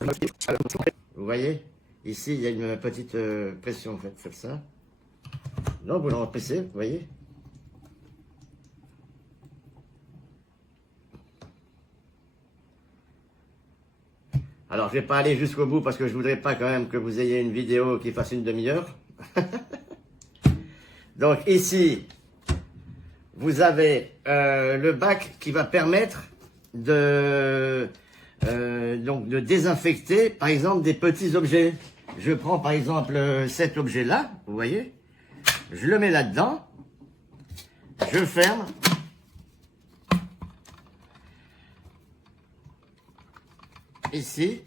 Vous voyez, ici, il y a une petite pression, en fait, comme ça. Donc, vous l'empressez, vous voyez. Alors, je vais pas aller jusqu'au bout parce que je voudrais pas quand même que vous ayez une vidéo qui fasse une demi-heure. Donc, ici, vous avez le bac qui va permettre donc de désinfecter, par exemple, des petits objets. Je prends, par exemple, cet objet-là, vous voyez. Je le mets là-dedans. Je ferme. Ici.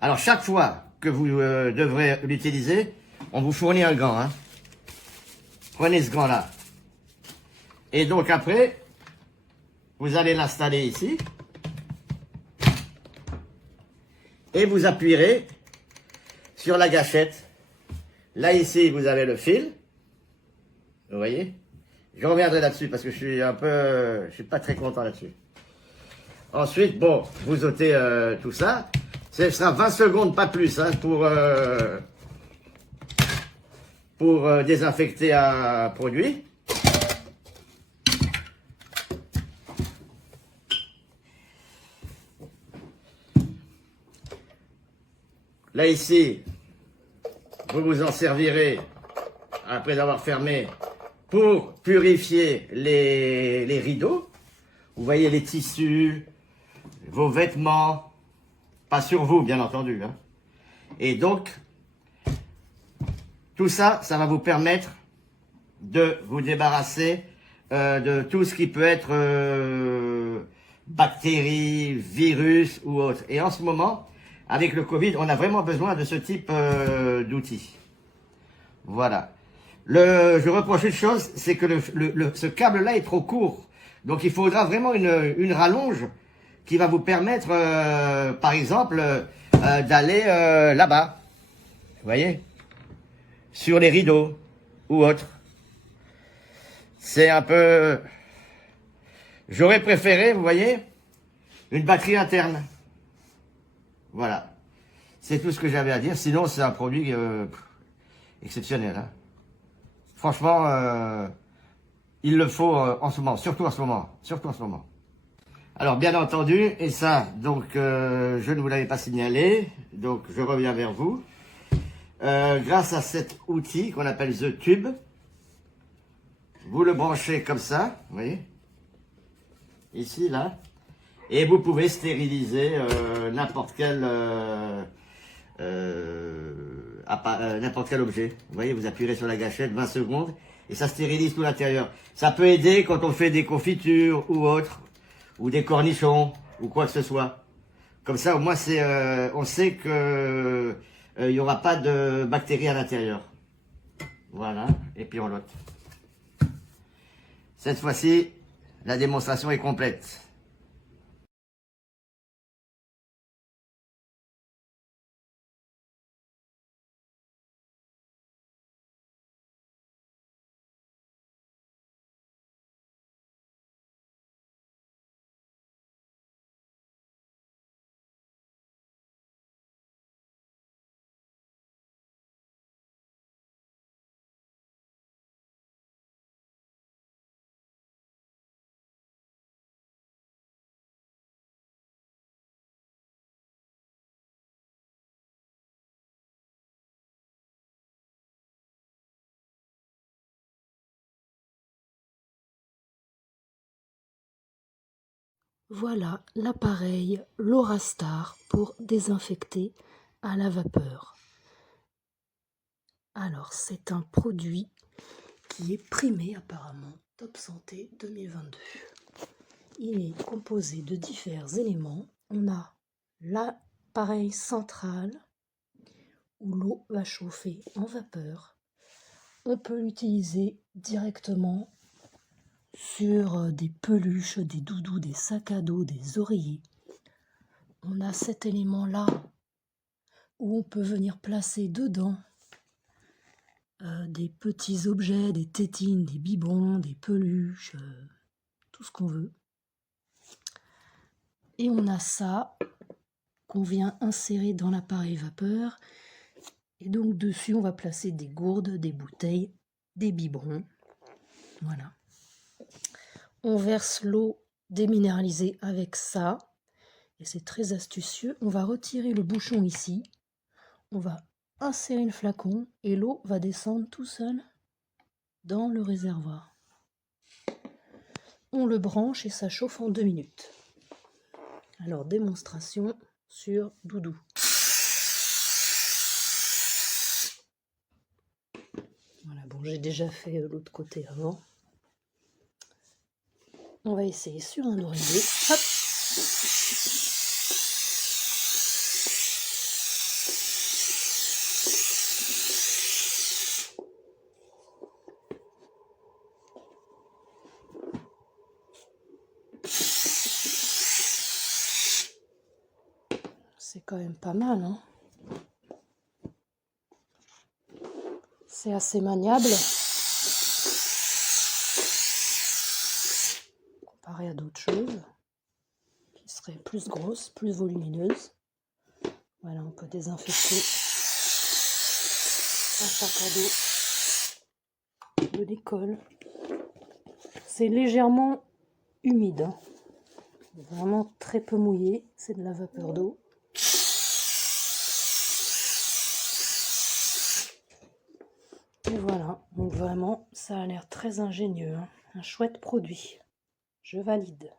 Alors, chaque fois que vous devrez l'utiliser, on vous fournit un gant. Hein. Prenez ce gant-là. Et donc, après, vous allez l'installer ici. Et vous appuierez sur la gâchette. Là, ici, vous avez le fil. Vous voyez? Je reviendrai là-dessus parce que je suis pas très content là-dessus. Ensuite, bon, vous ôtez tout ça. Ce sera 20 secondes, pas plus, hein, pour désinfecter un produit. Là, ici, vous vous en servirez, après avoir fermé, pour purifier les rideaux. Vous voyez les tissus, vos vêtements, pas sur vous, bien entendu. Hein. Et donc, tout ça, ça va vous permettre de vous débarrasser de tout ce qui peut être bactéries, virus ou autre. Et en ce moment, avec le Covid, on a vraiment besoin de ce type d'outils. Voilà. Je reproche une chose, c'est que ce câble-là est trop court. Donc il faudra vraiment une rallonge qui va vous permettre, par exemple, d'aller là-bas. Vous voyez? Sur les rideaux ou autre. C'est un peu... J'aurais préféré, vous voyez, une batterie interne. Voilà. C'est tout ce que j'avais à dire. Sinon, c'est un produit exceptionnel. Hein. Franchement, il le faut en ce moment, surtout en ce moment. Surtout en ce moment. Alors, bien entendu, et ça, donc, je ne vous l'avais pas signalé, donc je reviens vers vous. Grâce à cet outil qu'on appelle The Tube, vous le branchez comme ça, vous voyez, ici, là, et vous pouvez stériliser n'importe quel objet. Vous voyez, vous appuyez sur la gâchette, 20 secondes, et ça stérilise tout l'intérieur. Ça peut aider quand on fait des confitures ou autre, ou des cornichons, ou quoi que ce soit. Comme ça, au moins, on sait que il n'y aura pas de bactéries à l'intérieur. Voilà, et puis on l'ôte. Cette fois-ci, la démonstration est complète. Voilà l'appareil Laurastar pour désinfecter à la vapeur. Alors, c'est un produit qui est primé apparemment Top Santé 2022. Il est composé de divers éléments. On a l'appareil central où l'eau va chauffer en vapeur. On peut l'utiliser directement sur des peluches, des doudous, des sacs à dos, des oreillers. On a cet élément-là où on peut venir placer dedans des petits objets, des tétines, des biberons, des peluches, tout ce qu'on veut. Et on a ça qu'on vient insérer dans l'appareil vapeur. Et donc dessus, on va placer des gourdes, des bouteilles, des biberons. Voilà. On verse l'eau déminéralisée avec ça. Et c'est très astucieux. On va retirer le bouchon ici. On va insérer le flacon et l'eau va descendre tout seul dans le réservoir. On le branche et ça chauffe en 2 minutes. Alors, démonstration sur Doudou. Voilà, bon, j'ai déjà fait l'autre côté avant. On va essayer sur un oreiller. Hop! C'est quand même pas mal, hein? C'est assez maniable. Comparé à d'autres choses qui seraient plus grosses, plus volumineuses. Voilà, on peut désinfecter un sac à dos de l'école. C'est légèrement humide, hein. Vraiment très peu mouillé, c'est de la vapeur d'eau. Et voilà, donc vraiment, ça a l'air très ingénieux, hein. Un chouette produit. Je valide.